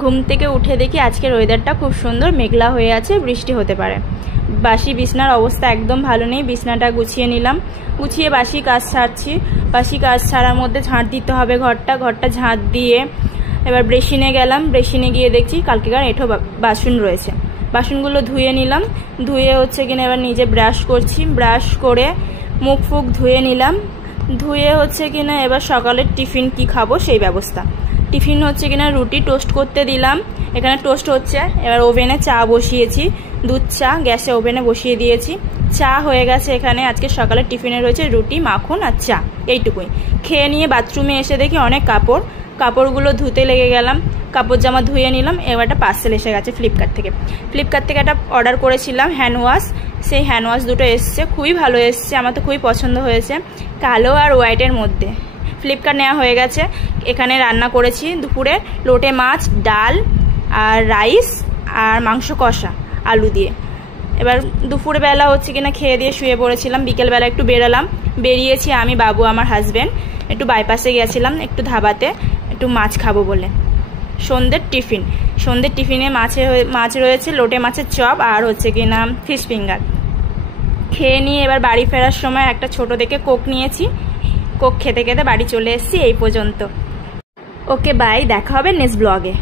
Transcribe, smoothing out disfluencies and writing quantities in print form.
ঘুম থেকে উঠে দেখি আজকের ওয়েদারটা খুব সুন্দর, মেঘলা হয়ে আছে, বৃষ্টি হতে পারে। বাসি বিছনার অবস্থা একদম ভালো নেই, বিছনাটা গুছিয়ে নিলাম, গুছিয়ে বাসি কাজ সারছি। বাসি কাজ সারার মধ্যে ঝাঁট দিতে হবে ঘরটা ঝাঁট দিয়ে এবার বেসিনে গেলাম। বেসিনে গিয়ে দেখছি কালকেকার এঁঠো বাসন রয়েছে, বাসনগুলো ধুয়ে নিলাম। ধুয়ে হচ্ছে কিনা এবার নিজে ব্রাশ করছি, ব্রাশ করে মুখ ফুক ধুয়ে নিলাম। ধুয়ে হচ্ছে কিনা এবার সকালের টিফিন কি খাবো সেই ব্যবস্থা। টিফিন হচ্ছে কিনা রুটি টোস্ট করতে দিলাম, এখানে টোস্ট হচ্ছে। এবার ওভেনে চা বসিয়েছি, দুধ চা গ্যাসে ওভেনে বসিয়ে দিয়েছি। চা হয়ে গেছে। এখানে আজকে সকালের টিফিনে রয়েছে রুটি, মাখন আর চা, এইটুকুই। খেয়ে নিয়ে বাথরুমে এসে দেখি অনেক কাপড়গুলো ধুতে লেগে গেলাম। কাপড় জামা ধুয়ে নিলাম। এবার একটা পার্সেল এসে গেছে ফ্লিপকার্ট থেকে একটা অর্ডার করেছিলাম হ্যান্ড ওয়াশ। সেই হ্যান্ড ওয়াশ দুটো এসছে, খুবই ভালো এসছে, আমার তো খুবই পছন্দ হয়েছে, কালো আর হোয়াইটের মধ্যে। ফ্লিপকার্ট নেওয়া হয়ে গেছে। এখানে রান্না করেছি দুপুরে লোটে মাছ, ডাল আর রাইস আর মাংস কষা আলু দিয়ে। এবার দুপুর বেলা হচ্ছে কিনা খেয়ে দিয়ে শুয়ে পড়েছিলাম। বিকেলবেলা একটু বেরিয়েছি আমি, বাবু, আমার হাজব্যান্ড একটু বাইপাসে গেছিলাম, একটু ধাবাতে একটু মাছ খাবো বলে। সন্ধ্যের টিফিনে মাছ রয়েছে, লোটে মাছের চপ আর হচ্ছে কিনা ফিশ ফিঙ্গার। খেয়ে নিয়ে এবার বাড়ি ফেরার সময় একটা ছোট দেখে কোক নিয়েছি। কোক খেতে খেতে বাড়ি চলে এসেছি। এই পর্যন্ত। ওকে বাই, দেখা হবে নেক্সট ব্লগে।